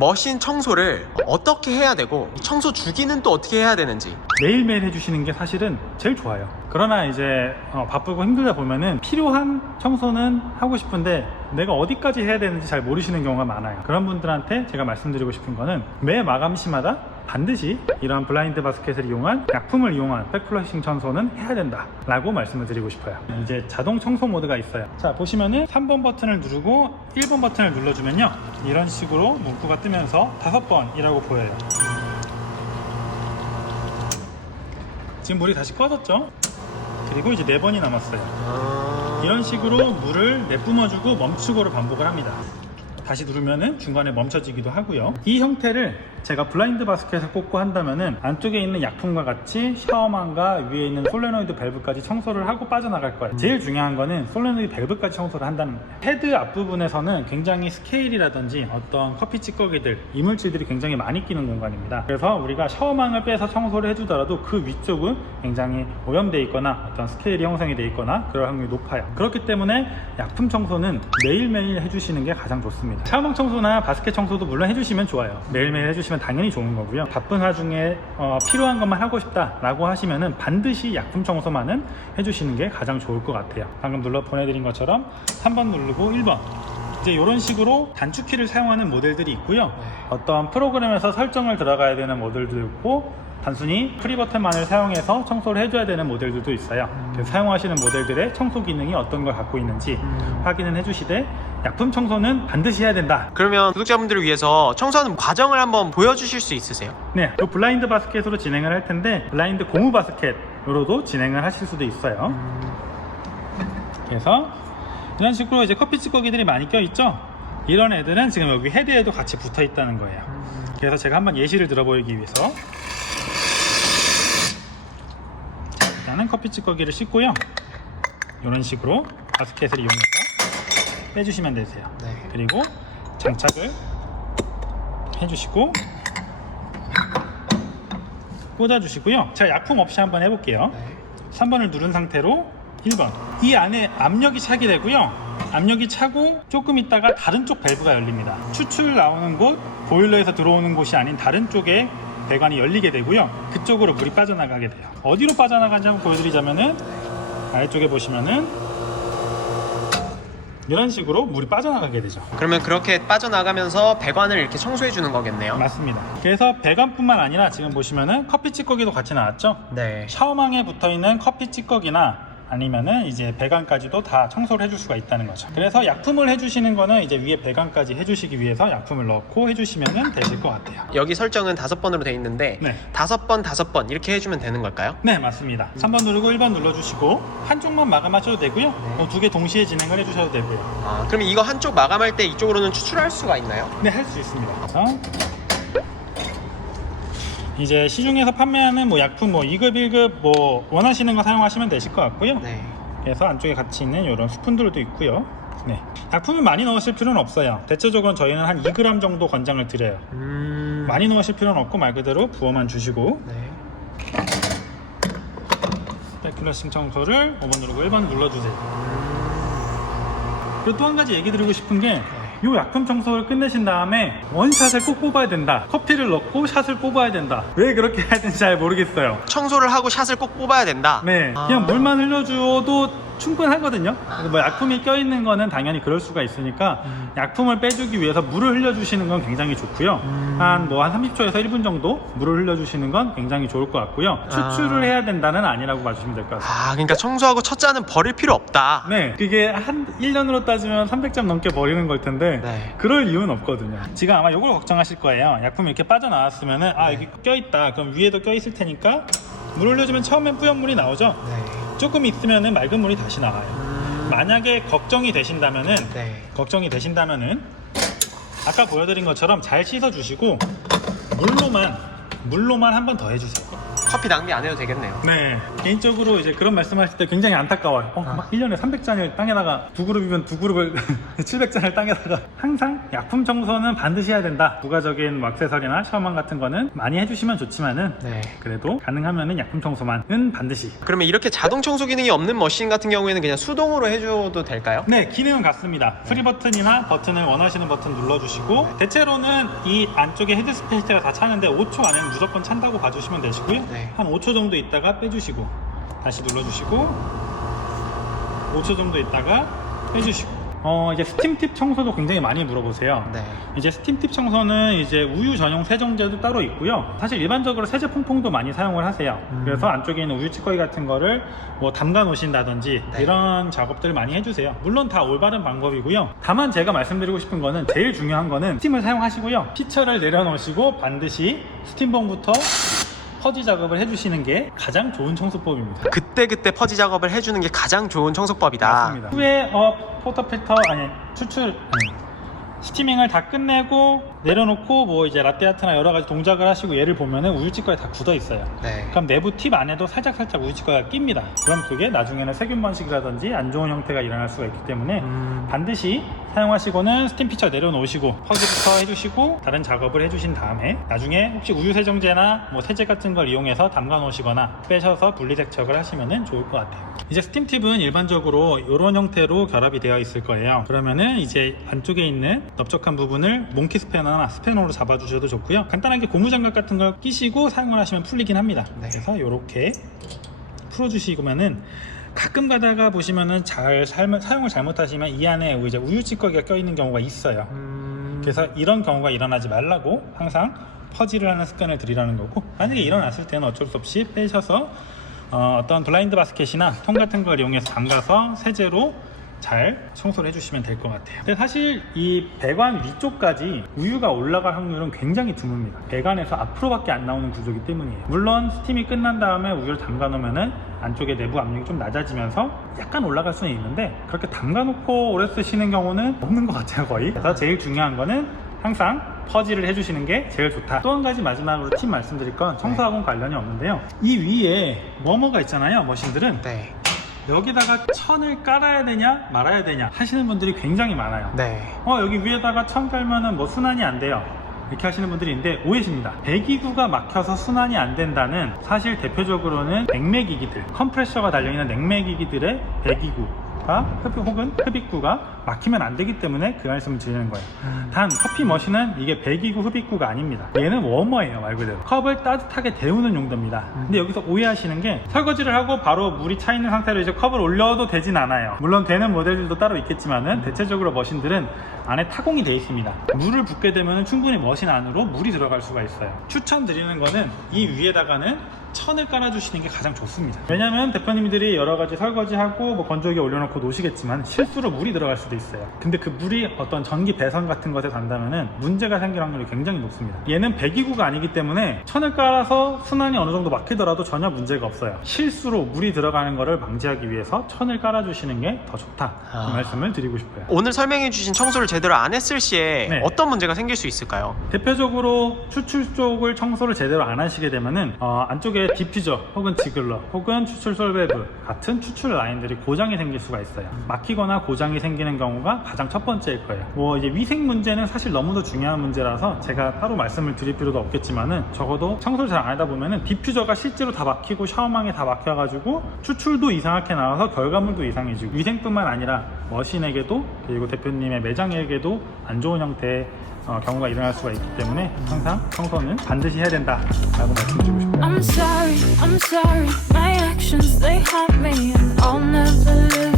머신 청소를 어떻게 해야 되고 청소 주기는 또 어떻게 해야 되는지 매일매일 해주시는 게 사실은 제일 좋아요. 그러나 이제 바쁘고 힘들다 보면은 필요한 청소는 하고 싶은데 내가 어디까지 해야 되는지 잘 모르시는 경우가 많아요. 그런 분들한테 제가 말씀드리고 싶은 거는 매 마감시마다 반드시 이러한 블라인드 바스켓을 이용한 약품을 이용한 백플러싱 청소는 해야 된다 라고 말씀을 드리고 싶어요. 이제 자동 청소 모드가 있어요. 자, 보시면은 3번 버튼을 누르고 1번 버튼을 눌러주면요, 이런 식으로 문구가 뜨면서 5번이라고 보여요. 지금 물이 다시 꺼졌죠? 그리고 이제 4번이 남았어요. 이런 식으로 물을 내뿜어주고 멈추고를 반복을 합니다. 다시 누르면은 중간에 멈춰지기도 하고요. 이 형태를 제가 블라인드 바스켓을 꽂고 한다면은 안쪽에 있는 약품과 같이 샤워망과 위에 있는 솔레노이드 밸브까지 청소를 하고 빠져나갈 거예요. 제일 중요한 거는 솔레노이드 밸브까지 청소를 한다는 거예요. 헤드 앞부분에서는 굉장히 스케일이라든지 어떤 커피 찌꺼기들, 이물질들이 굉장히 많이 끼는 공간입니다. 그래서 우리가 샤워망을 빼서 청소를 해주더라도 그 위쪽은 굉장히 오염되어 있거나 어떤 스케일이 형성이 되어 있거나 그럴 확률이 높아요. 그렇기 때문에 약품 청소는 매일매일 해주시는 게 가장 좋습니다. 샤워망 청소나 바스켓 청소도 물론 해주시면 좋아요. 매일매일 해주시면 당연히 좋은 거고요. 바쁜 와중에 필요한 것만 하고 싶다 라고 하시면은 반드시 약품 청소만은 해주시는 게 가장 좋을 것 같아요. 방금 눌러 보내드린 것처럼 3번 누르고 1번, 이제 이런 식으로 단축키를 사용하는 모델들이 있고요. 어떤 프로그램에서 설정을 들어가야 되는 모델도 있고, 단순히 프리 버튼만을 사용해서 청소를 해줘야 되는 모델들도 있어요. 그래서 사용하시는 모델들의 청소 기능이 어떤 걸 갖고 있는지 확인은 해주시되, 약품 청소는 반드시 해야 된다. 그러면 구독자분들을 위해서 청소하는 과정을 한번 보여주실 수 있으세요? 네, 이 블라인드 바스켓으로 진행을 할 텐데 블라인드 고무 바스켓으로도 진행을 하실 수도 있어요. 그래서 이런 식으로 이제 커피 찌꺼기들이 많이 껴있죠? 이런 애들은 지금 여기 헤드에도 같이 붙어 있다는 거예요. 그래서 제가 한번 예시를 들어보이기 위해서 일단은 커피 찌꺼기를 씻고요, 이런 식으로 바스켓을 이용해서 빼주시면 되세요. 네. 그리고 장착을 해주시고 꽂아주시고요. 제가 약품 없이 한번 해볼게요. 3번을 누른 상태로 1번, 이 안에 압력이 차게 되고요. 압력이 차고 조금 있다가 다른 쪽 밸브가 열립니다. 추출 나오는 곳, 보일러에서 들어오는 곳이 아닌 다른 쪽에 배관이 열리게 되고요. 그쪽으로 물이 빠져나가게 돼요. 어디로 빠져나가는지 한번 보여드리자면은, 아래쪽에 보시면은 이런 식으로 물이 빠져나가게 되죠. 그러면 그렇게 빠져나가면서 배관을 이렇게 청소해 주는 거겠네요. 맞습니다. 그래서 배관뿐만 아니라 지금 보시면은 커피 찌꺼기도 같이 나왔죠. 네. 샤워망에 붙어있는 커피 찌꺼기나 아니면은 이제 배관까지도 다 청소를 해줄 수가 있다는 거죠. 그래서 약품을 해주시는 거는 이제 위에 배관까지 해주시기 위해서 약품을 넣고 해주시면 되실 것 같아요. 여기 설정은 5번으로 돼 있는데 네. 5번 이렇게 해주면 되는 걸까요? 네, 맞습니다. 3번 누르고 1번 눌러주시고 한쪽만 마감하셔도 되고요. 두 개 동시에 진행을 해주셔도 되고요. 아, 그러면 이거 한쪽 마감할 때 이쪽으로는 추출할 수가 있나요? 네, 할 수 있습니다. 그래서 이제 시중에서 판매하는 뭐 약품 뭐 2급, 1급 뭐 원하시는 거 사용하시면 되실 것 같고요. 네. 그래서 안쪽에 같이 있는 이런 스푼들도 있고요. 네. 약품을 많이 넣으실 필요는 없어요. 대체적으로 저희는 한 2g 정도 권장을 드려요. 많이 넣으실 필요는 없고 말 그대로 부어만 주시고. 네. 백플러싱 청소를 5번 누르고 1번 눌러주세요. 그리고 또 한 가지 얘기 드리고 싶은 게, 이 약품 청소를 끝내신 다음에 원샷을 꼭 뽑아야 된다, 커피를 넣고 샷을 뽑아야 된다, 왜 그렇게 해야 되는지 잘 모르겠어요. 청소를 하고 샷을 꼭 뽑아야 된다. 네, 그냥 물만 흘려줘도 충분하거든요. 뭐 약품이 껴있는 거는 당연히 그럴 수가 있으니까 약품을 빼주기 위해서 물을 흘려주시는 건 굉장히 좋고요. 한 30초에서 1분 정도 물을 흘려주시는 건 굉장히 좋을 것 같고요. 추출을 해야 된다는 아니라고 봐주시면 될 것 같습니다. 아, 그러니까 청소하고 첫 잔은 버릴 필요 없다. 네, 그게 한 1년으로 따지면 300점 넘게 버리는 걸 텐데 네. 그럴 이유는 없거든요. 지금 아마 이걸 걱정하실 거예요. 약품이 이렇게 빠져나왔으면은 여기 껴있다, 그럼 위에도 껴있을 테니까 물 흘려주면 처음엔 뿌연물이 나오죠. 네. 조금 있으면은 맑은 물이 다시 나와요. 만약에 걱정이 되신다면은 아까 보여드린 것처럼 잘 씻어주시고 물로만 한 번 더 해주세요. 커피 낭비 안 해도 되겠네요. 네, 개인적으로 이제 그런 말씀하실 때 굉장히 안타까워요. 막 1년에 300잔을 땅에다가 두 그룹이면 두 그룹을 700잔을 땅에다가 항상 약품 청소는 반드시 해야 된다. 부가적인 뭐 액세서리나 샤워만 같은 거는 많이 해주시면 좋지만은 네. 그래도 가능하면은 약품 청소만은 반드시. 그러면 이렇게 자동 청소 기능이 없는 머신 같은 경우에는 그냥 수동으로 해줘도 될까요? 네, 기능은 같습니다. 프리 버튼이나 버튼을 원하시는 버튼 눌러주시고 대체로는 이 안쪽에 헤드 스페이스가 다 차는데 5초 안에는 무조건 찬다고 봐주시면 되시고요. 네. 한 5초 정도 있다가 빼주시고 다시 눌러주시고 5초 정도 있다가 빼주시고 이제 스팀팁 청소도 굉장히 많이 물어보세요. 네. 이제 스팀팁 청소는 이제 우유 전용 세정제도 따로 있고요. 사실 일반적으로 세제 퐁퐁도 많이 사용을 하세요. 그래서 안쪽에 있는 우유 찌꺼기 같은 거를 뭐 담가 놓으신다든지 네. 이런 작업들을 많이 해주세요. 물론 다 올바른 방법이고요. 다만 제가 말씀드리고 싶은 거는 제일 중요한 거는 스팀을 사용하시고요. 피처를 내려놓으시고 반드시 스팀봉부터 퍼지 작업을 해주시는 게 가장 좋은 청소법입니다. 그때 퍼지 작업을 해주는 게 가장 좋은 청소법이다. 맞습니다. 후에 포터 필터 스티밍을 다 끝내고 내려놓고 뭐 이제 라떼아트나 여러 가지 동작을 하시고 얘를 보면은 우유 찌꺼기 다 굳어 있어요. 네. 그럼 내부 팁 안에도 살짝 우유 찌꺼기가 낍니다. 그럼 그게 나중에는 세균 번식이라든지 안 좋은 형태가 일어날 수가 있기 때문에 반드시 사용하시고는 스팀 피처 내려놓으시고 퍼지부터 해주시고 다른 작업을 해주신 다음에 나중에 혹시 우유 세정제나 뭐 세제 같은 걸 이용해서 담가 놓으시거나 빼셔서 분리 세척을 하시면은 좋을 것 같아요. 이제 스팀 팁은 일반적으로 이런 형태로 결합이 되어 있을 거예요. 그러면은 이제 안쪽에 있는 넓적한 부분을 몽키 스패너나 스패너로 잡아주셔도 좋고요. 간단하게 고무장갑 같은 걸 끼시고 사용을 하시면 풀리긴 합니다. 네. 그래서 이렇게 풀어주시면은 가끔 가다가 보시면은 사용을 잘못하시면 이 안에 이제 우유 찌꺼기가 껴있는 경우가 있어요. 그래서 이런 경우가 일어나지 말라고 항상 퍼지를 하는 습관을 들이라는 거고, 만약에 일어났을 때는 어쩔 수 없이 빼셔서 어떤 블라인드 바스켓이나 통 같은 걸 이용해서 담가서 세제로 잘 청소를 해주시면 될 것 같아요. 근데 사실 이 배관 위쪽까지 우유가 올라갈 확률은 굉장히 드뭅니다. 배관에서 앞으로밖에 안 나오는 구조이기 때문이에요. 물론 스팀이 끝난 다음에 우유를 담가 놓으면은 안쪽에 내부 압력이 좀 낮아지면서 약간 올라갈 수는 있는데 그렇게 담가 놓고 오래 쓰시는 경우는 없는 것 같아요, 거의. 그래서 제일 중요한 거는 항상 퍼지를 해주시는 게 제일 좋다. 또 한 가지 마지막으로 팁 말씀드릴 건 청소하고는 관련이 없는데요. 이 위에 머머가 있잖아요, 머신들은. 네. 여기다가 천을 깔아야 되냐 말아야 되냐 하시는 분들이 굉장히 많아요. 네. 여기 위에다가 천 깔면은 뭐 순환이 안 돼요, 이렇게 하시는 분들이 있는데 오해십니다. 배기구가 막혀서 순환이 안 된다는 사실 대표적으로는 냉매기기들, 컴프레셔가 달려있는 냉매기기들의 배기구가 혹은 흡입구가 막히면 안 되기 때문에 그 말씀을 드리는 거예요. 단 커피 머신은 이게 배기구 흡입구가 아닙니다. 얘는 워머예요, 말 그대로. 컵을 따뜻하게 데우는 용도입니다. 근데 여기서 오해하시는 게 설거지를 하고 바로 물이 차 있는 상태로 이제 컵을 올려도 되진 않아요. 물론 되는 모델들도 따로 있겠지만은 대체적으로 머신들은 안에 타공이 되어 있습니다. 물을 붓게 되면 충분히 머신 안으로 물이 들어갈 수가 있어요. 추천드리는 거는 이 위에다가는 천을 깔아주시는 게 가장 좋습니다. 왜냐면 대표님들이 여러 가지 설거지하고 뭐 건조기에 올려놓고 놓으시겠지만 실수로 물이 들어갈 수도 있어요. 근데 그 물이 어떤 전기 배선 같은 것에 닿는다면은 문제가 생길 확률이 굉장히 높습니다. 얘는 배기구가 아니기 때문에 천을 깔아서 순환이 어느 정도 막히더라도 전혀 문제가 없어요. 실수로 물이 들어가는 것을 방지하기 위해서 천을 깔아주시는 게 더 좋다, 그 말씀을 드리고 싶어요. 오늘 설명해주신 청소를 제대로 안 했을 시에 네. 어떤 문제가 생길 수 있을까요? 대표적으로 추출 쪽을 청소를 제대로 안 하시게 되면은 안쪽에 디퓨저 혹은 지글러 혹은 추출 솔밸브 같은 추출 라인들이 고장이 생길 수가 있어요. 막히거나 고장이 생기는 경우가 가장 첫 번째일 거예요. 뭐 이제 위생 문제는 사실 너무도 중요한 문제라서 제가 따로 말씀을 드릴 필요도 없겠지만은 적어도 청소를 잘 안 하다 보면은 디퓨저가 실제로 다 막히고 샤워망에 다 막혀가지고 추출도 이상하게 나와서 결과물도 이상해지고 위생뿐만 아니라 머신에게도 그리고 대표님의 매장에게도 안 좋은 형태의 경우가 일어날 수가 있기 때문에 항상 청소는 반드시 해야 된다라고 말씀드리고 싶어요. I'm sorry, my actions they haunt me and I'll never live